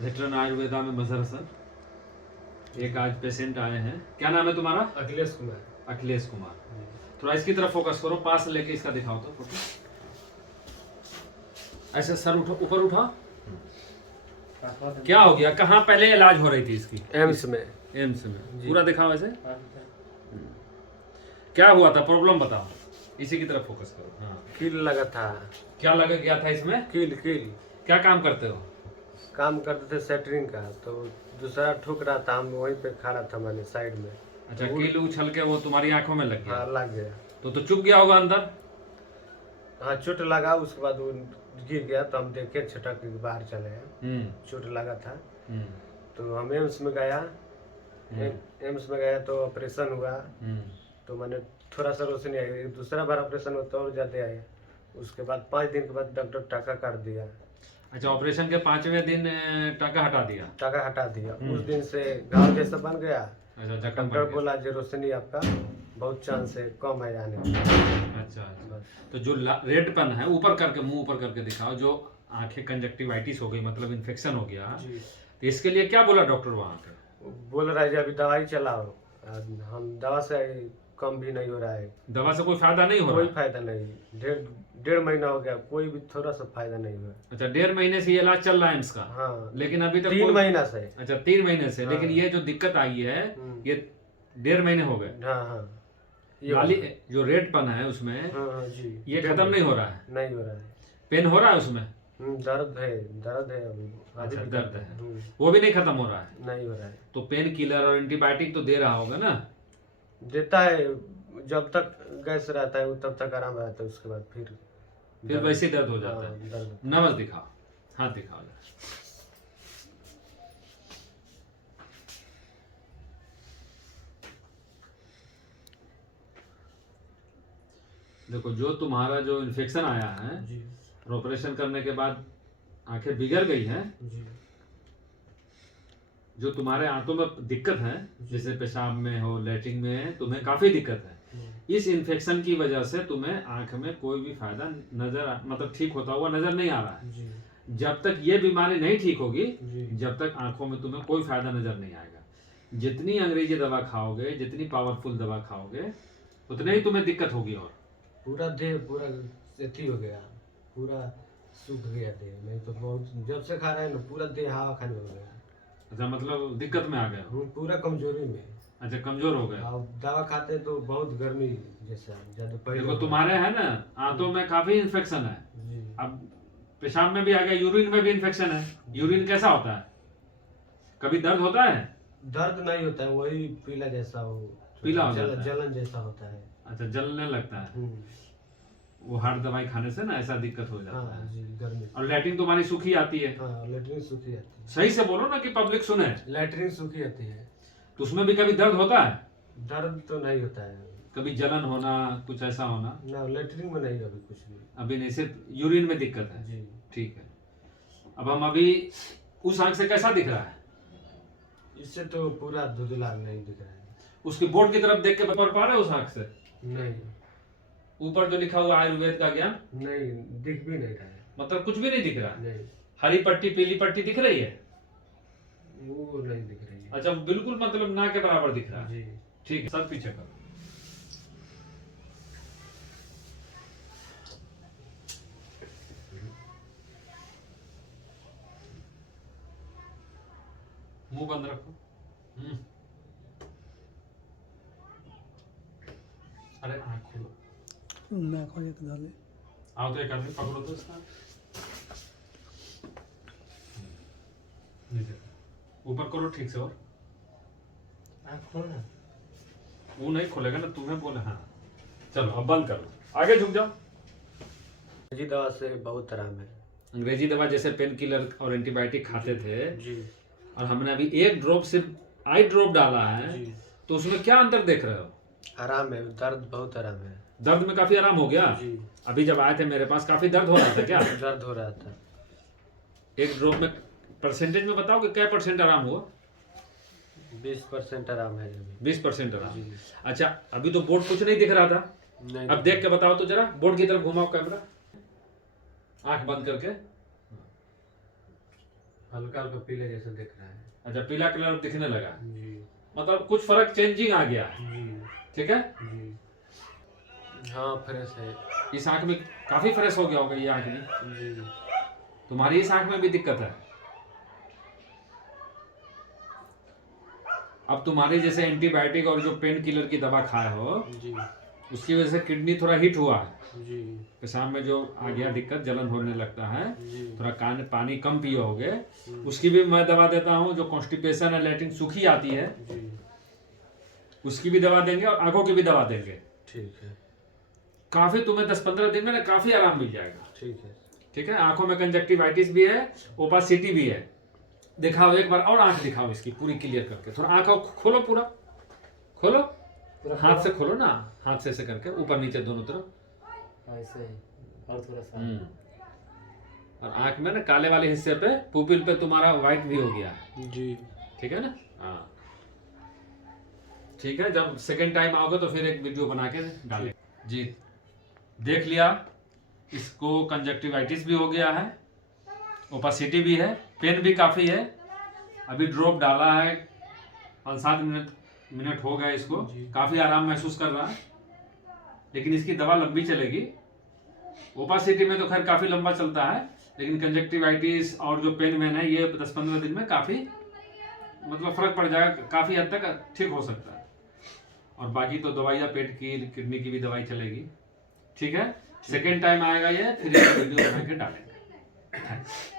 Veteran Ayurveda में मजहर sir. एक आज पेशेंट आए हैं, क्या नाम है तुम्हारा? अखिलेश कुमार। अखिलेश कुमार। थोड़ा इसकी तरफ फोकस करो, पास से लेके इसका दिखाओ तो फोटो। ऐसे सर उठो, ऊपर उठा। क्या हो गया, कहाँ पहले इलाज हो रही थी इसकी? एम्स में। एम्स में पूरा दिखाओ ऐसे। क्या हुआ था, प्रॉब्लम बताओ, इसी की तरफ फोकस करो। हाँ, कील लगा था। क्या लगा गया था इसमें? कील। क्या काम करते हो? काम करते थे सेटरिंग का, तो दूसरा ठुक रहा था, हम वहीं पे खड़ा था मैंने साइड में। अच्छा, कील उछल के वो तुम्हारी आंखों में लग गया? हाँ, लग गया। तो चुप गया होगा अंदर? हाँ, चोट लगा, उसके बाद वो गिर गया, तो हम देखे, छटक के बाहर चले गए। चोट लगा था तो हम एम्स में गया। एम्स में गया तो ऑपरेशन हुआ। तो मैंने थोड़ा सा रोशनी आई, दूसरा बार ऑपरेशन हुआ तो और ज्यादा आया। उसके बाद 5 दिन के बाद डॉक्टर टाका काट दिया। अच्छा, ऑपरेशन के 5वें दिन टाका हटा दिया? टाका हटा दिया। उस दिन से घाव जैसा बन गया। अच्छा, जख्म बन डॉक्टर गया। बोला जो रोशनी आपका बहुत चांस है, कम है आने का। अच्छा, तो जो रेडपन है, ऊपर करके, मुंह ऊपर करके दिखाओ, जो आंखें कंजक्टिवाइटिस हो गई, मतलब इन्फेक्शन हो गया, तो इसके लिए क्या बोला डॉक्टर वहाँ के? बोल रहा है जी अभी दवाई चलाओ। हम दवा से कम भी नहीं हो रहा है। दवा से कोई फायदा नहीं हो रहा? कोई फायदा नहीं। डेढ़ महीना हो गया, कोई भी थोड़ा सा फायदा नहीं हुआ। अच्छा, 1.5 महीने से ये इलाज चल रहा है इसका? हाँ, लेकिन अभी तक 3 महीना से। अच्छा, 3 महीने से। हाँ। लेकिन ये जो दिक्कत आई है, ये 1.5 महीने हो गए। हाँ, वाली जो रेडपन है उसमें, हाँ जी, ये खत्म नहीं हो रहा है? नहीं हो रहा है। पेन हो रहा है उसमें? दर्द है अभी। अच्छा, भी दर्द है, वो भी नहीं खत्म हो रहा है? नहीं हो रहा है। तो पेन किलर और एंटीबायोटिक तो दे रहा होगा ना? देता है, जब तक गैस रहता है तब तक आराम रहता है, उसके बाद फिर वैसे ही दर्द हो जाता हाँ, है। दर्द। नमस दिखाओ, हाथ दिखाओ। देखो, जो तुम्हारा जो इन्फेक्शन आया है जी, और ऑपरेशन करने के बाद आंखें बिगड़ गई हैं, जी, जो तुम्हारे आंतों में दिक्कत है, जैसे पेशाब में हो, लैट्रिन में है, तुम्हें काफी दिक्कत है। इस इन्फेक्शन की वजह से तुम्हें आंख में कोई भी फायदा मतलब ठीक होता हुआ नजर नहीं आ रहा है। जी, जब तक ये बीमारी नहीं ठीक होगी, जी, जब तक आंखों में तुम्हें कोई फायदा नजर नहीं आएगा। जितनी अंग्रेजी दवा खाओगे, जितनी पावरफुल दवा खाओगे, उतने ही तुम्हें दिक्कत होगी। और पूरा देह पूरा अथी हो गया, पूरा सूख गया देह। नहीं तो बहुत, जब से खा रहे हैं ना, पूरा देह हवा खाने हो गया। अच्छा, मतलब दिक्कत में आ गए हो? पूरा कमजोरी में। अच्छा, कमजोर हो गए। अब दवा खाते हैं तो बहुत गर्मी जैसा ज्यादा पहले। देखो, तुम्हारे है ना आंतों में काफी इन्फेक्शन है। जी, अब पेशाब में भी आ गया, यूरिन में भी इन्फेक्शन है। यूरिन कैसा होता है? कभी दर्द होता है? दर्द नहीं होता है, वही पीला जैसा हो, पीला हो जाता है। जलन जैसा होता है। अच्छा, जलने लगता है। हम्म, वो हार्ड दवाई खाने से ना ऐसा दिक्कत हो जाता हाँ है। जी, गर्मी। और लैट्रिन तुम्हारी सूखी आती है। हाँ, लेटरिन सूखी आती सही से बोलो ना कि पब्लिक सुने। है। लेटरिन सूखी आती है। तो उसमें भी कभी दर्द होता है? दर्द तो नहीं होता है। कभी जलन होना, कुछ ऐसा होना? ना, लेटरिन में नहीं अभी कुछ भी। अभी नहीं, सिर्फ यूरिन में दिक्कत है। जी, ठीक है। अब हम अभी उस आंख से कैसा दिख रहा है? इससे तो पूरा धुंधला नहीं दिख रहा है। उसके बोर्ड की तरफ देख के बता पा रहे हो उस आंख से? नहीं, ऊपर जो लिखा हुआ आयुर्वेद का ज्ञान, नहीं दिख भी नहीं रहा है। मतलब कुछ भी नहीं दिख रहा है? नहीं, हरी पट्टी पीली पट्टी दिख रही है? वो नहीं दिख रही है। अच्छा, बिल्कुल मतलब ना के बराबर दिख रहा है। जी, ठीक है, सब पीछे करो। मुंह बंद रखो। अरे आँख खोलो। आओ तो एक आदमी पकड़ो तो इसका। नीचे ऊपर करो ठीक से। और आँख खोलना। वो नहीं खोलेगा ना, तुम्हें बोले। हाँ, चलो अब बंद करो, आगे झुक जाओ। जी, दवा से बहुत आराम है। अंग्रेजी दवा जैसे पेन किलर और एंटीबायोटिक खाते थे, जी, और हमने अभी एक ड्रॉप सिर्फ आई ड्रॉप डाला है, जी, तो उसमें क्या अंतर देख रहे हो? आराम है, दर्द बहुत आराम है। दर्द में काफी आराम हो गया? जी, अभी जब आए थे मेरे पास काफी दर्द हो रहा था क्या? दर्द हो रहा था। एक ड्रॉप में परसेंटेज में बताओ कि क्या % आराम हुआ? 20% आराम है अभी। 20% आराम। जी। अच्छा, अभी तो बोर्ड कुछ नहीं दिख रहा था, नहीं, अब देख के बताओ तो जरा। बोर्ड की तरफ घुमाओ कैमरा, आंख बंद करके। हल्का हल्का पीले जैसा दिख रहा है। अच्छा, पीला कलर दिखने लगा, जी मतलब कुछ फर्क चेंजिंग आ गया है। जी ठीक है, जी। हाँ फ्रेश है। इस आंख में काफी फ्रेश हो गया होगा ये आंख भी। जी तुम्हारी इस आंख में भी दिक्कत है। अब तुम्हारे जैसे एंटीबायोटिक और जो पेन किलर की दवा खाए हो, जी उसकी वजह से किडनी थोड़ा हिट हुआ है, जी पेशाब में जो आ गया दिक्कत, जलन होने लगता है, जी थोड़ा कान पानी कम पिए होगे, उसकी भी मैं दवा देता हूँ। जो कॉन्स्टिपेशन है, लैट्रिन सूखी आती है, जी। उसकी भी दवा देंगे और आंखों की भी दवा देंगे। ठीक है काफी तुम्हें 10-15 दिन में ना काफी आराम मिल जाएगा। ठीक है। ठीक है, आंखों में कंजक्टिवाइटिस भी है, ओपासिटी भी है। दिखाओ एक बार और आंख दिखाओ इसकी पूरी क्लियर करके, थोड़ा आंख खोलो, पूरा खोलो, हाथ से खोलो ना, हाथ से ऐसे करके ऊपर नीचे दोनों तरफ ऐसे और थोड़ा सा। और आंख में ना काले वाले हिस्से पे, पुपिल पे तुम्हारा व्हाइट भी हो गया है। जी ठीक है ना? हाँ ठीक है, जब सेकंड टाइम आओगे तो फिर एक वीडियो बना के डालें। जी देख लिया, इसको कंजक्टिवाइटिस भी हो गया है, ओपासिटी भी है, पेन भी काफ़ी है। अभी ड्रॉप डाला है, 5-7 मिनट हो गए इसको, काफ़ी आराम महसूस कर रहा है, लेकिन इसकी दवा लंबी चलेगी। ओपासिटी में तो खैर काफ़ी लंबा चलता है, लेकिन कंजक्टिवाइटिस और जो पेन वेन है, ये 10-15 दिन में काफ़ी मतलब फर्क पड़ जाएगा, काफ़ी हद तक ठीक हो सकता है। और बाकी तो दवाइयाँ पेट की, किडनी की भी दवाई चलेगी। ठीक है, सेकेंड टाइम आएगा ये, फिर वीडियो बना के डालेंगे।